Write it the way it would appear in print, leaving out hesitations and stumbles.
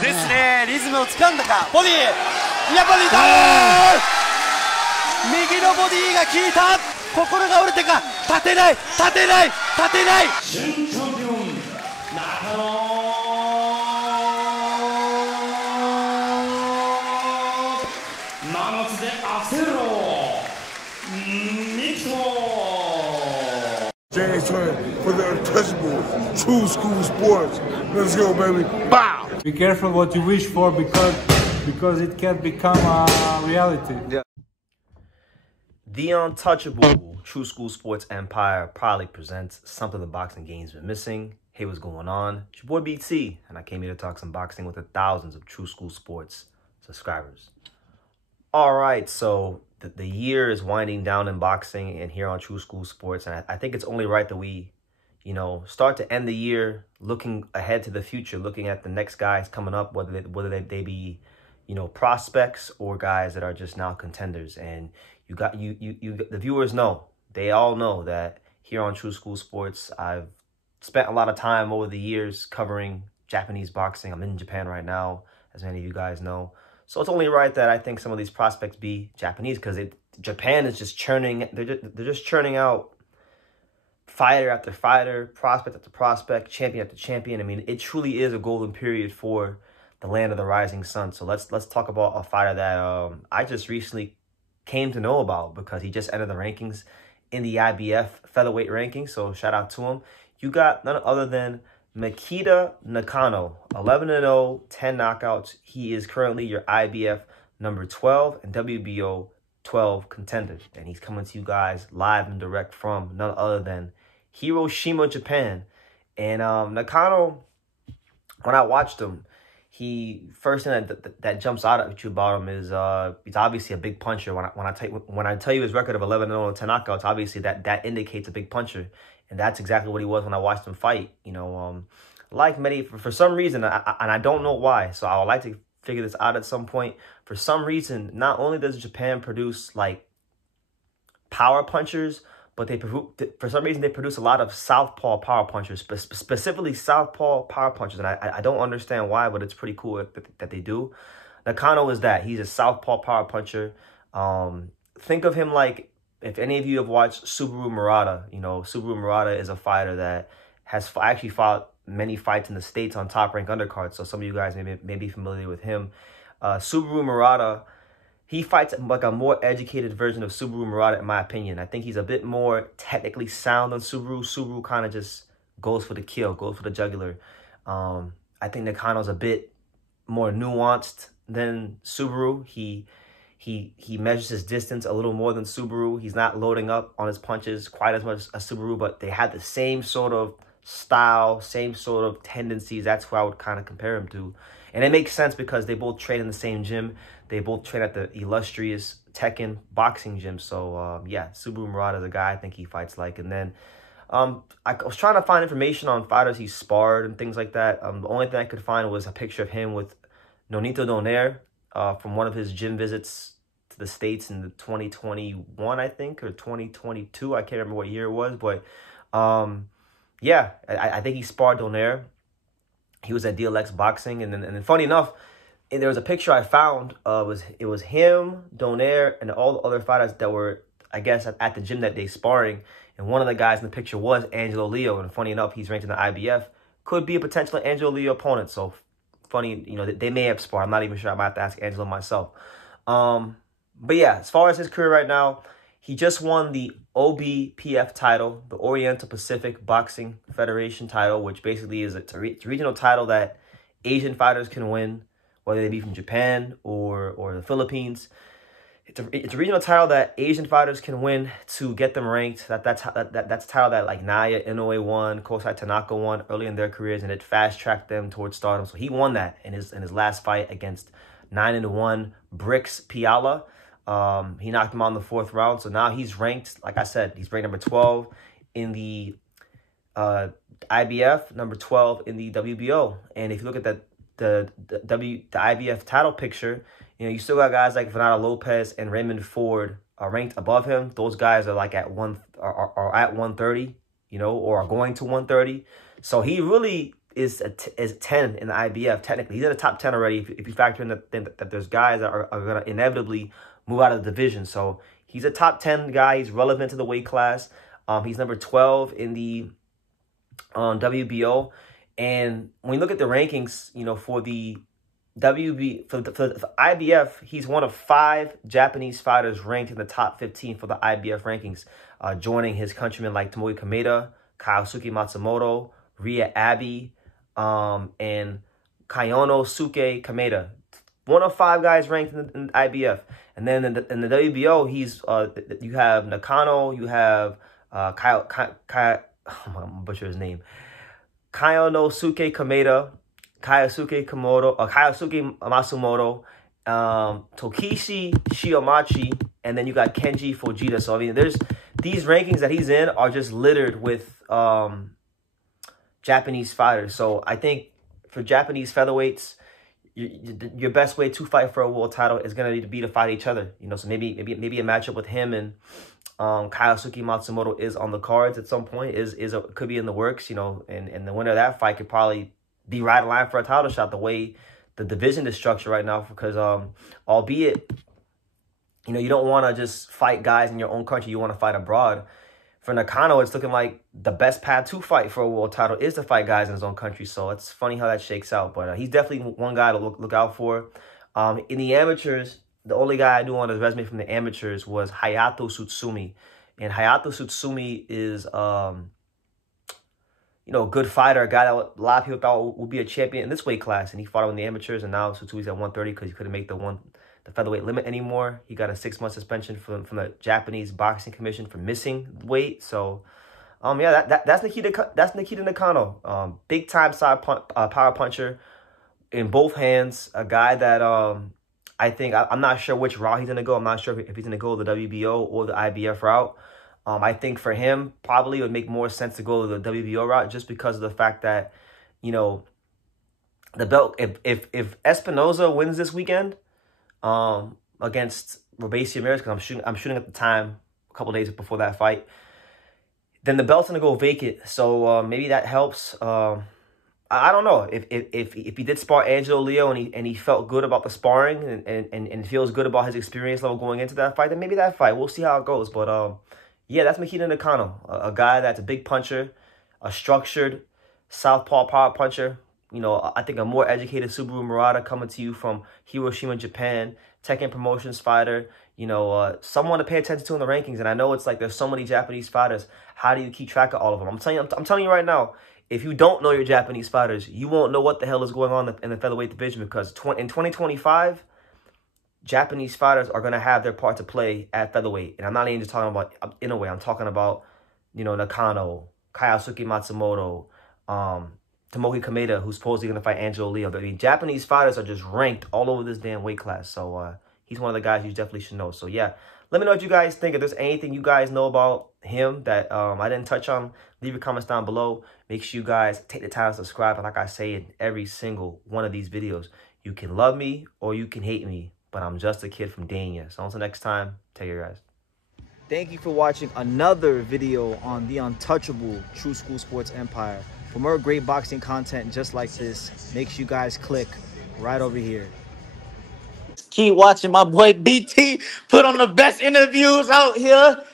ですね。リズムを掴んだか。ボディ。いや、ボディダウン。右のボディが効いた。心が折れてか。立てない。立てない。立てない。新チャンピオン中野。7つで焦ろ。ミキト。James Twin for the untouchable, true school sports. Let's go, baby. Bow! Be careful what you wish for because it can become a reality. Yeah. The untouchable True School Sports Empire proudly presents something the boxing game's been missing. Hey, what's going on? It's your boy BT, and I came here to talk some boxing with the thousands of True School Sports subscribers. All right, so the year is winding down in boxing and here on True School Sports, and I think it's only right that we, start to end the year looking ahead to the future, looking at the next guys coming up, whether they be, prospects or guys that are just now contenders. And the viewers know, they all know that here on True School Sports, I've spent a lot of time over the years covering Japanese boxing. I'm in Japan right now, as many of you guys know. So it's only right that I think some of these prospects be Japanese, because Japan is just churning. They're just churning out fighter after fighter, prospect after prospect, champion after champion. I mean, it truly is a golden period for the land of the rising sun. So let's talk about a fighter that I just recently came to know about, because he just entered the rankings in the IBF featherweight rankings. So shout out to him. You got none other than Mikito Nakano, 11-0, 10 knockouts. He is currently your IBF number 12 and WBO 12 contender. And he's coming to you guys live and direct from none other than Hiroshima, Japan. And Nakano, when I watched him, he first thing that jumps out at you about him is he's obviously a big puncher. When I tell you his record of 11-0 and 10 knockouts, obviously that indicates a big puncher. And that's exactly what he was when I watched him fight. Like many, for some reason, and I don't know why, so I would like to figure this out at some point. For some reason, not only does Japan produce like power punchers, but for some reason they produce a lot of southpaw power punchers, specifically southpaw power punchers. And I don't understand why, but it's pretty cool that they do. Nakano is that. He's a southpaw power puncher. Think of him like, if any of you have watched Subaru Murata, Subaru Murata is a fighter that has actually fought many fights in the States on top rank undercards. So some of you guys may be familiar with him. Subaru Murata, he fights like a more educated version of Subaru Murata, in my opinion. I think he's a bit more technically sound than Subaru. Subaru kind of just goes for the kill, goes for the jugular. I think Nakano's a bit more nuanced than Subaru. He measures his distance a little more than Subaru. He's not loading up on his punches quite as much as Subaru, but they had the same sort of style, same sort of tendencies. That's who I would kind of compare him to. And it makes sense because they both train in the same gym. They both train at the illustrious Tekken boxing gym. So, yeah, Subaru Murata is a guy I think he fights like. And then I was trying to find information on fighters he sparred and things like that. The only thing I could find was a picture of him with Nonito Donaire from one of his gym visits to the States in the 2021, I think, or 2022. I can't remember what year it was, but yeah, I think he sparred Donaire. He was at DLX Boxing, and then funny enough, there was a picture I found. It was him, Donaire, and all the other fighters that were, I guess, at the gym that day sparring. And one of the guys in the picture was Angelo Leo, and funny enough, he's ranked in the IBF. Could be a potential Angelo Leo opponent. So funny, they may have sparred. I'm not even sure. I might have to ask Angelo myself. But yeah, as far as his career right now, he just won the OBPF title, the Oriental Pacific Boxing Federation title, which basically is a regional title that Asian fighters can win, whether they be from Japan or the Philippines. It's a regional title that Asian fighters can win to get them ranked. That's a title that like Naya Inoue won, Kosai Tanaka won early in their careers, and it fast tracked them towards stardom. So he won that in his last fight against 9-1 Bricks Piala. He knocked him out in the 4th round. So now he's ranked, like I said, he's ranked number 12 in the IBF, number 12 in the WBO. And if you look at the IBF title picture, you still got guys like Fernando Lopez and Raymond Ford are ranked above him. Those guys are like at at 130, or are going to 130. So he really is 10 in the IBF. Technically, he's in the top 10 already. If you factor in that there's guys that are going to inevitably move out of the division. So he's a top 10 guy. He's relevant to the weight class. He's number 12 in the WBO. And when you look at the rankings, you know, for the for IBF, he's one of 5 Japanese fighters ranked in the top 15 for the IBF rankings, joining his countrymen like Tomoki Kameda, Kyosuke Matsumoto, Ria Abe, and Kayonosuke Kameda. One of 5 guys ranked in the IBF. And then in the WBO, he's you have Nakano, you have I'm gonna butcher his name, Kayonosuke Kameda, Kyosuke Matsumoto, Tokishi Shiomachi, and then you got Kenji Fujita. So I mean, there's these rankings that he's in are just littered with Japanese fighters. So I think for Japanese featherweights, your best way to fight for a world title is gonna be to fight each other. You know, so maybe a matchup with him and Kyosuke Matsumoto is on the cards at some point. Could be in the works. You know, and the winner of that fight could probably be right in line for a title shot. The way the division is structured right now, because albeit, you know, you don't want to just fight guys in your own country. You want to fight abroad. For Nakano, it's looking like the best path to fight for a world title is to fight guys in his own country. So it's funny how that shakes out. But he's definitely one guy to look out for. In the amateurs, the only guy I knew on his resume from the amateurs was Hayato Tsutsumi. And Hayato Tsutsumi is, you know, a good fighter, a guy that a lot of people thought would be a champion in this weight class. And he fought in the amateurs, and now Tsutsumi's at 130 because he couldn't make the featherweight limit anymore. He got a 6-month suspension from the Japanese Boxing Commission for missing weight. So, yeah, that's Mikito Nakano. Big time power puncher in both hands. A guy that I think I'm not sure which route he's gonna go. I'm not sure if he's gonna go the WBO or the IBF route. I think for him, probably it would make more sense to go the WBO route just because of the fact that, you know, the belt. If Espinoza wins this weekend, against Robeisy Ramirez, because I'm shooting at the time a couple days before that fight, then the belt's gonna go vacant. So maybe that helps. I don't know if he did spar Angelo Leo and he felt good about the sparring and feels good about his experience level going into that fight, then maybe that fight. We'll see how it goes. But yeah, that's Mikito Nakano, a guy that's a big puncher, a structured southpaw power puncher. You know, I think a more educated Subaru Murata coming to you from Hiroshima, Japan, Tekken Promotions fighter. You know, someone to pay attention to in the rankings. And I know it's like there's so many Japanese fighters. How do you keep track of all of them? I'm telling you right now, if you don't know your Japanese fighters, you won't know what the hell is going on in the featherweight division, because in 2025, Japanese fighters are going to have their part to play at featherweight. And I'm not even just talking about in a way. I'm talking about, you know, Nakano, Kyosuke Matsumoto, Tomoki Kameda, who's supposedly going to fight Angelo Leo. But I mean, Japanese fighters are just ranked all over this damn weight class. So he's one of the guys you definitely should know. So yeah, let me know what you guys think. If there's anything you guys know about him that I didn't touch on, leave your comments down below. Make sure you guys take the time to subscribe. And like I say in every single one of these videos, you can love me or you can hate me, but I'm just a kid from Dania. So until next time, take care, guys. Thank you for watching another video on the untouchable True School Sports Empire. For more great boxing content just like this, make sure you guys click right over here. Keep watching my boy BT put on the best interviews out here.